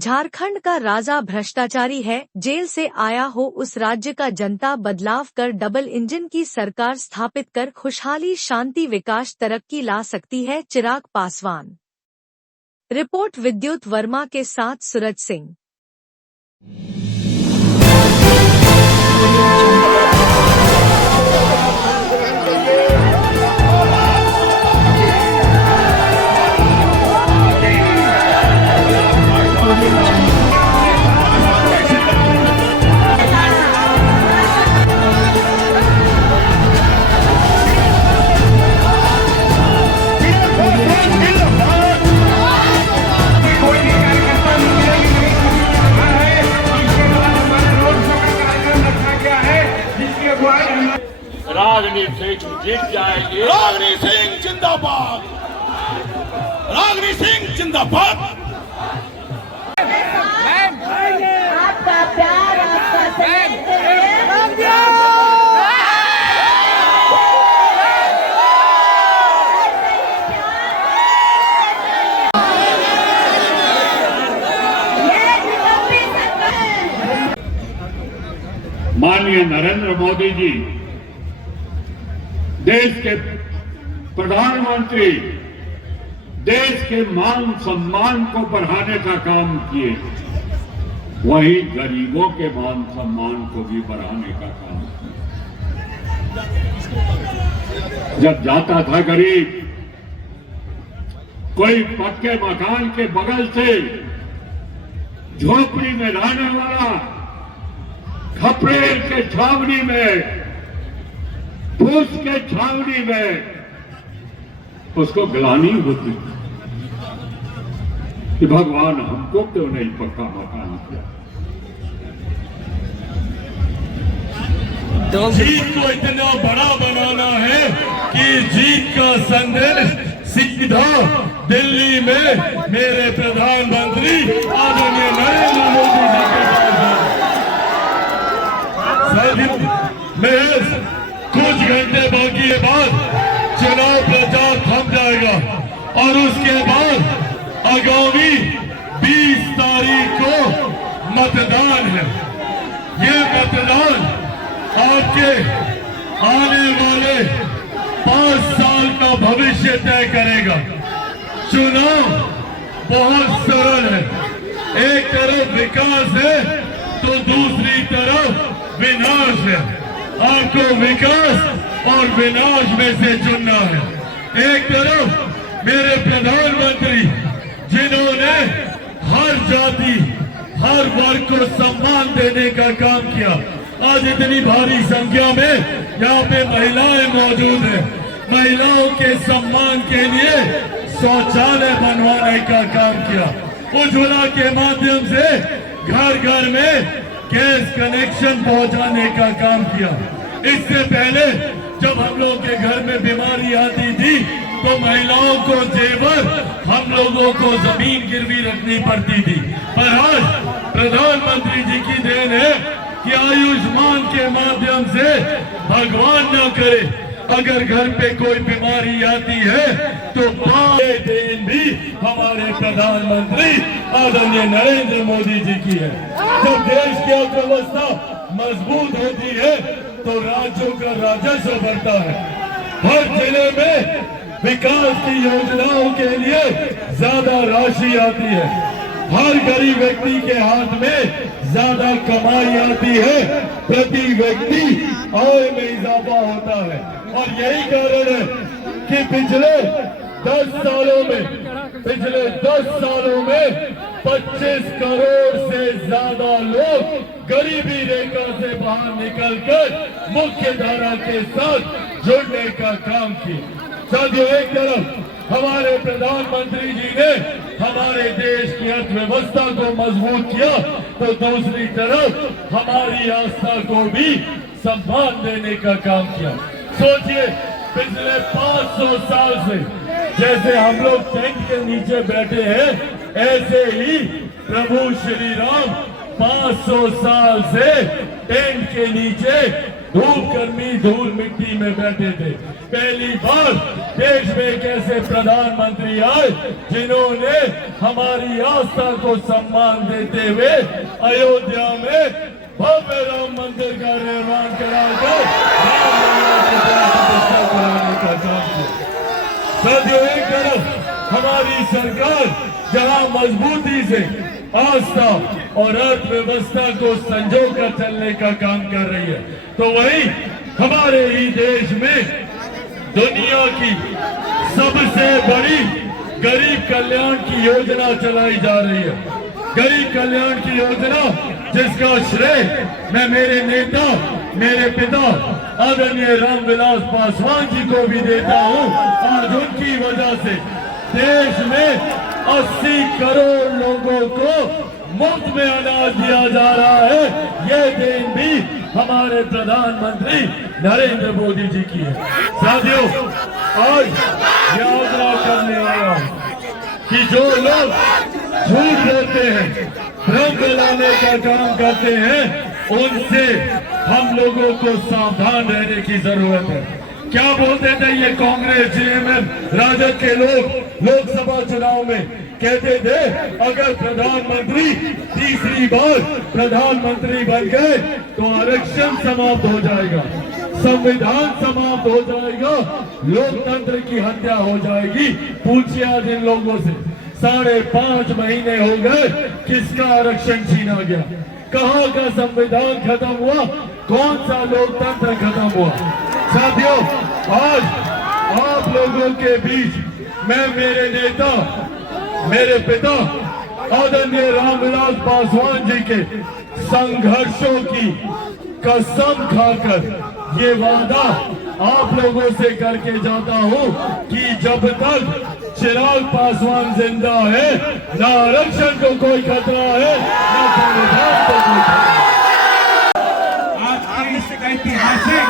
झारखंड का राजा भ्रष्टाचारी है, जेल से आया हो उस राज्य का जनता बदलाव कर डबल इंजन की सरकार स्थापित कर खुशहाली शांति विकास तरक्की ला सकती है। चिराग पासवान। रिपोर्ट विद्युत वर्मा के साथ सूरज सिंह। रागनी सिंह जीत जाएगी। रागनी सिंह जिंदाबाद, रागनी सिंह जिंदाबाद। आपका प्यार, आपका माननीय नरेंद्र मोदी जी देश के प्रधानमंत्री, देश के मान सम्मान को बढ़ाने का काम किए, वही गरीबों के मान सम्मान को भी बढ़ाने का काम किया। जब जाता था गरीब, कोई पक्के मकान के बगल से झोपड़ी में रहने वाला खपरेल के छावनी में, फूस के छावनी में उसको गिलानी होती कि भगवान हमको क्यों नहीं पक्का मकान किया। जीत को इतना बड़ा बनाना है कि जीत का संदेश सीधा दिल्ली में मेरे प्रधानमंत्री आदरणीय नरेंद्र मोदी जी के पास है। कुछ घंटे बाकी के बाद चुनाव प्रचार थम जाएगा और उसके बाद आगामी 20 तारीख को मतदान है। ये मतदान आपके आने वाले 5 साल का भविष्य तय करेगा। चुनाव बहुत सरल है, एक तरफ विकास है तो दूसरी तरफ विनाश है। आपको विकास और विनाश में से चुनना है। एक तरफ मेरे प्रधानमंत्री जिन्होंने हर जाति, हर वर्ग को सम्मान देने का काम किया। आज इतनी भारी संख्या में यहाँ पे महिलाएं मौजूद हैं। महिलाओं के सम्मान के लिए शौचालय बनवाने का काम किया। उज्ज्वला के माध्यम से घर घर में गैस कनेक्शन पहुंचाने का काम किया। इससे पहले जब हम लोग के घर में बीमारी आती थी तो महिलाओं को जेवर, हम लोगों को जमीन गिरवी रखनी पड़ती थी। पर आज प्रधानमंत्री जी की देन है कि आयुष्मान के माध्यम से भगवान न करे, अगर घर पे कोई बीमारी आती है तो ये देन भी हमारे प्रधानमंत्री आदरणीय नरेंद्र मोदी जी की है। जब देश की अर्थव्यवस्था मजबूत होती है तो राज्यों का राजस्व बढ़ता है। हर जिले में विकास की योजनाओं के लिए ज्यादा राशि आती है। हर गरीब व्यक्ति के हाथ में ज्यादा कमाई आती है। प्रति व्यक्ति आय में इजाफा होता है और यही कारण है कि पिछले 10 सालों में 25 करोड़ से ज्यादा लोग गरीबी रेखा से बाहर निकलकर मुख्य धारा के साथ जुड़ने का काम किया। साथियों, एक तरफ हमारे प्रधानमंत्री जी ने हमारे देश की अर्थव्यवस्था को मजबूत किया तो दूसरी तरफ हमारी आस्था को भी सम्मान देने का काम किया। सोचिए, पिछले 500 साल से जैसे हम लोग टेंट के नीचे बैठे हैं, ऐसे ही प्रभु श्री राम 500 साल से टेंट के नीचे धूप गर्मी धूल मिट्टी में बैठे थे। पहली बार देश में एक ऐसे प्रधानमंत्री आए जिन्होंने हमारी आस्था को सम्मान देते हुए अयोध्या में भव्य राम मंदिर का निर्माण कराकर प्रतिष्ठा कराने का काम किया। साथियों, एक तरफ हमारी सरकार जहां मजबूती से आस्था और अर्थव्यवस्था को संजोकर चलने का काम कर रही है, तो वहीं हमारे ही देश में दुनिया की सबसे बड़ी गरीब कल्याण की योजना चलाई जा रही है। गरीब कल्याण की योजना जिसका श्रेय मैं मेरे नेता, मेरे पिता आदरणीय रामविलास पासवान जी को भी देता हूं। आज उनकी वजह से देश में 80 करोड़ लोगों को मुफ्त में अनाज दिया जा रहा है। ये देन भी हमारे प्रधानमंत्री नरेंद्र मोदी जी की है। साथियों, आज यात्रा करने आया हूं कि जो लोग झूठ बोलते हैं, भ्रम फैलाने का काम करते हैं, उनसे हम लोगों को सावधान रहने की जरूरत है। क्या बोलते थे ये कांग्रेस, जेएमएम, राजद के लोग लोकसभा चुनाव में कहते थे अगर प्रधानमंत्री तीसरी बार प्रधानमंत्री बन गए तो आरक्षण समाप्त हो जाएगा, संविधान समाप्त हो जाएगा, लोकतंत्र की हत्या हो जाएगी। पूछिए आज इन लोगों से, 5.5 महीने हो गए, किसका आरक्षण छीना गया, कहाँ का संविधान खत्म हुआ, कौन सा लोकतंत्र खत्म हुआ। साथियों, आज आप लोगों के बीच मैं मेरे नेता, मेरे पिता आदरणीय रामविलास पासवान जी के संघर्षों की कसम खाकर ये वादा आप लोगों से करके जाता हूं कि जब तक चिराग पासवान जिंदा है, ना आरक्षण को कोई खतरा है, ना संविधान को कोई खतरा है। आज की इस ऐतिहासिक